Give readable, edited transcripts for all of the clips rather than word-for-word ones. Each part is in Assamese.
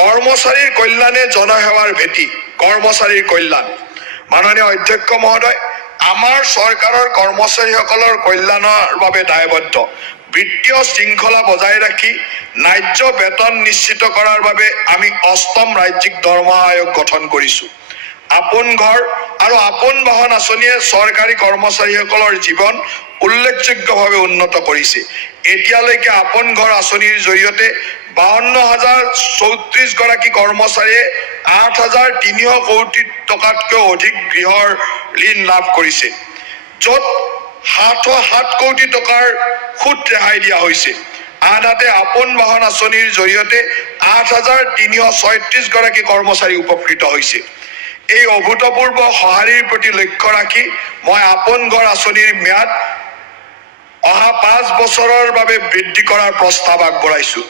কৰ্মচাৰীৰ কল্যাণে জনসেৱাৰ ভেটি, কৰ্মচাৰীৰ কল্যাণ। মাননীয় অধ্যক্ষ মহোদয়, আমাৰ চৰকাৰৰ কৰ্মচাৰীসকলৰ কল্যাণৰ বাবে দায়বদ্ধ। বিত্তীয় শৃংখলা বজাই ৰাখি ন্যায্য বেতন নিশ্চিত কৰাৰ বাবে আমি ৮ম ৰাজ্যিক দৰমহা আয়োগ গঠন কৰিছোঁ। আপোন ঘৰ আৰু আপোন বাহন আঁচনিয়ে চৰকাৰী কৰ্মচাৰীসকলৰ জীৱন উল্লেখযোগ্যভাৱে উন্নত কৰিছে। এতিয়ালৈকে আপোন ঘৰ আঁচনিৰ জৰিয়তে ৫২,০৩৪ গৰাকী কৰ্মচাৰীয়ে ৮,৩০০ কোটি টকাতকৈ অধিক গৃহৰ ঋণ লাভ কৰিছে, য'ত ৭০৭ কোটি টকাৰ সুদ ৰেহাই দিয়া হৈছে। আনহাতে আপোন বাহন আঁচনিৰ জৰিয়তে ৮,৩৩৬ গৰাকী কৰ্মচাৰী উপকৃত হৈছে। এই অভূতপূৰ্ব সঁহাৰিৰ প্ৰতি লক্ষ্য ৰাখি মই আপোন ঘৰ আঁচনিৰ ম্যাদ অহা ৫ বছৰৰ বাবে বৃদ্ধি কৰাৰ প্ৰস্তাৱ আগবঢ়াইছোঁ।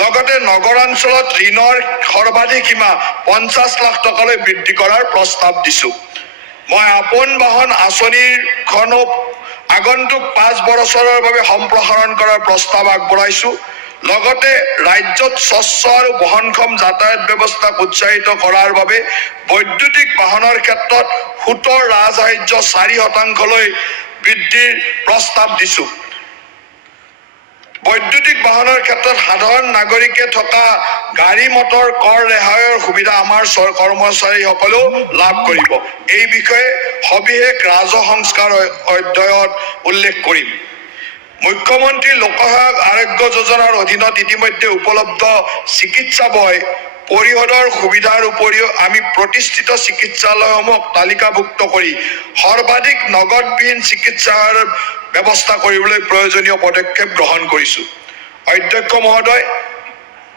লগতে নগৰাঞ্চলত ঋণৰ সৰ্বাধিক সীমা ৫০ লাখ টকালৈ বৃদ্ধি কৰাৰ প্ৰস্তাৱ দিছোঁ। মই আপোন বাহন আঁচনিখনো আগন্তুক ৫ বছৰৰ বাবে সম্প্ৰসাৰণ কৰাৰ প্ৰস্তাৱ আগবঢ়াইছোঁ। লগতে ৰাজ্যত স্বচ্ছ আৰু বহনক্ষম যাতায়াত ব্যৱস্থাক উৎসাহিত কৰাৰ বাবে বৈদ্যুতিক বাহনৰ ক্ষেত্ৰত সুতৰ ৰাজসাহায্য ৪% বৃদ্ধিৰ প্ৰস্তাৱ দিছোঁ। বৈদ্যুতিক বাহনৰ ক্ষেত্ৰত সাধাৰণ নাগৰিকে থকা গাড়ী মটৰ কৰ ৰেহাইৰ সুবিধা আমাৰ কৰ্মচাৰীসকলেও লাভ কৰিব। এই বিষয়ে সবিশেষ ৰাজহ সংস্কাৰ অধ্যায়ত উল্লেখ কৰিম। মুখ্যমন্ত্ৰী লোকসহায়ক আৰোগ্য যোজনাৰ অধীনত ইতিমধ্যে উপলব্ধ চিকিৎসা ব্যয় পৰিশোধৰ সুবিধাৰ উপৰিও আমি প্ৰতিষ্ঠিত চিকিৎসালয়সমূহক তালিকাভুক্ত কৰি সৰ্বাধিক নগদবিহীন চিকিৎসাৰ ব্যৱস্থা কৰিবলৈ প্ৰয়োজনীয় পদক্ষেপ গ্ৰহণ কৰিছোঁ। অধ্যক্ষ মহোদয়,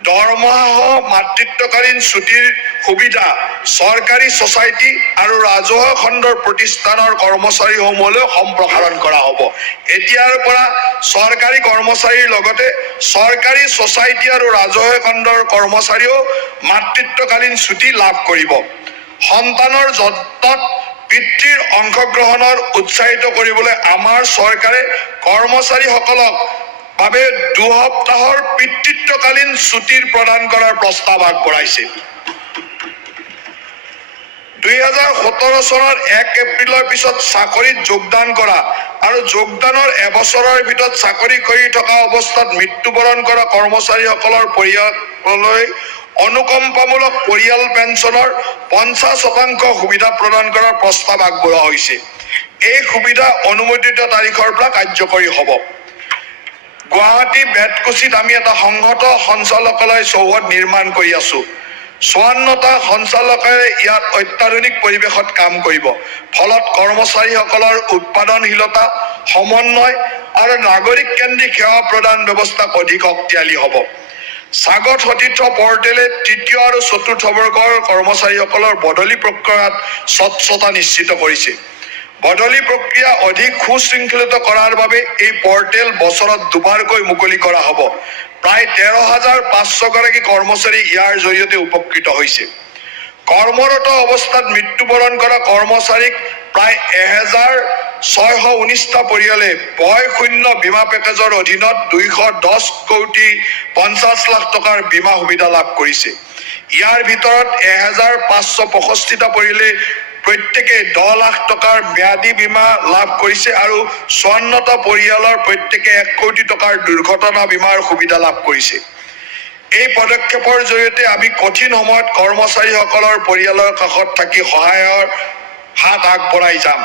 দৰমহাসহ মাতৃত্বকালীন ছুটিৰ সুবিধা চৰকাৰী ছ'চাইটি আৰু ৰাজহুৱা খণ্ডৰ প্ৰতিষ্ঠানৰ কৰ্মচাৰীসমূহলৈ সম্প্ৰসাৰণ কৰা হ'ব। এতিয়াৰ পৰা চৰকাৰী কৰ্মচাৰীৰ লগতে চৰকাৰী ছ'চাইটি আৰু ৰাজহুৱা খণ্ডৰ কৰ্মচাৰীয়েও মাতৃত্বকালীন ছুটি লাভ কৰিব। সন্তানৰ যত্নত পিতৃৰ অংশগ্ৰহণৰ উৎসাহিত কৰিবলৈ আমাৰ চৰকাৰে কৰ্মচাৰীসকলক বাবে ২ সপ্তাহৰ পিতৃত্বকালীন ছুটিৰ প্ৰদান কৰাৰ প্ৰস্তাৱ আগবঢ়াইছে। ২০১৭ চনৰ ১ এপ্ৰিলৰ পিছত চাকৰিত যোগদান কৰা আৰু যোগদানৰ এবছৰৰ ভিতৰত চাকৰি কৰি থকা অৱস্থাত মৃত্যুবৰণ কৰা কৰ্মচাৰীসকলৰ পৰিয়াললৈ অনুকম্পামূলক পৰিয়াল পেঞ্চনৰ ৫০% সুবিধা প্ৰদান কৰাৰ প্ৰস্তাৱ আগবঢ়োৱা হৈছে। এই সুবিধা অনুমোদিত তাৰিখৰ পৰা কাৰ্যকৰী হ'ব। গুৱাহাটী বেতকুছিত আমি এটা সংহত সঞ্চালকালয় চৌহদ নিৰ্মাণ কৰি আছোঁ। ৫৪টা সঞ্চালকালয়ে ইয়াত অত্যাধুনিক পৰিৱেশত কাম কৰিব। ফলত কৰ্মচাৰীসকলৰ উৎপাদনশীলতা, সমন্বয় আৰু নাগৰিক কেন্দ্ৰিক সেৱা প্ৰদান ব্যৱস্থা অধিক শক্তিশালী হ'ব। স্বাগত সতীৰ্থ পৰ্টেলে ৩য় আৰু ৪ৰ্থ বৰ্গৰ কৰ্মচাৰীসকলৰ বদলি প্ৰক্ৰিয়াত স্বচ্ছতা নিশ্চিত কৰিছে। বদলি প্ৰক্ৰিয়া অধিক সুশৃংখলিত কৰাৰ বাবে এই পৰ্টেল বছৰত দুবাৰকৈ মুকলি কৰা হ'ব। প্ৰায় ১৩,৫০০ গৰাকী কৰ্মচাৰী ইয়াৰ জৰিয়তে উপকৃত হৈছে। কৰ্মৰত অৱস্থাত মৃত্যুবৰণ কৰা কৰ্মচাৰীক প্ৰায় ১,৬১৯টা পৰিয়ালে বয়শূন্য বীমা পেকেজৰ অধীনত ২১০ কোটি ৫০ লাখ টকাৰ বীমা সুবিধা লাভ কৰিছে। ইয়াৰ ভিতৰত ১,৫৬৫টা পৰিয়ালে প্ৰত্যেকে ১০ লাখ টকাৰ ম্যাদী বীমা লাভ কৰিছে আৰু ৫৪টা পৰিয়ালৰ প্ৰত্যেকে ১ কোটি টকাৰ দুৰ্ঘটনা বীমাৰ সুবিধা লাভ কৰিছে। এই পদক্ষেপৰ জৰিয়তে আমি কঠিন সময়ত কৰ্মচাৰীসকলৰ পৰিয়ালৰ কাষত থাকি সহায়ৰ হাত আগবঢ়াই যাম।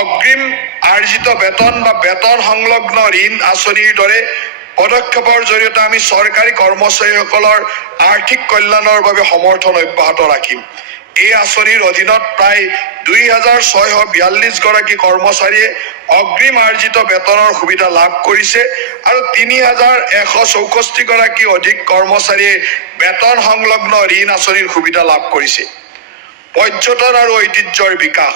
অগ্ৰিম আৰ্জিত বেতন বা বেতন সংলগ্ন ঋণ আঁচনিৰ দৰে পদক্ষেপৰ জৰিয়তে আমি চৰকাৰী কৰ্মচাৰীসকলৰ আৰ্থিক কল্যাণৰ বাবে সমৰ্থন অব্যাহত ৰাখিম। এই আঁচনিৰ অধীনত প্ৰায় ২,৬৪২ গৰাকী কৰ্মচাৰীয়ে অগ্ৰিম আৰ্জিত বেতনৰ সুবিধা লাভ কৰিছে আৰু ৩,১৬৪ গৰাকী অধিক কৰ্মচাৰীয়ে বেতন সংলগ্ন ঋণ আঁচনিৰ সুবিধা লাভ কৰিছে। পৰ্যটন আৰু ঐতিহ্যৰ বিকাশ।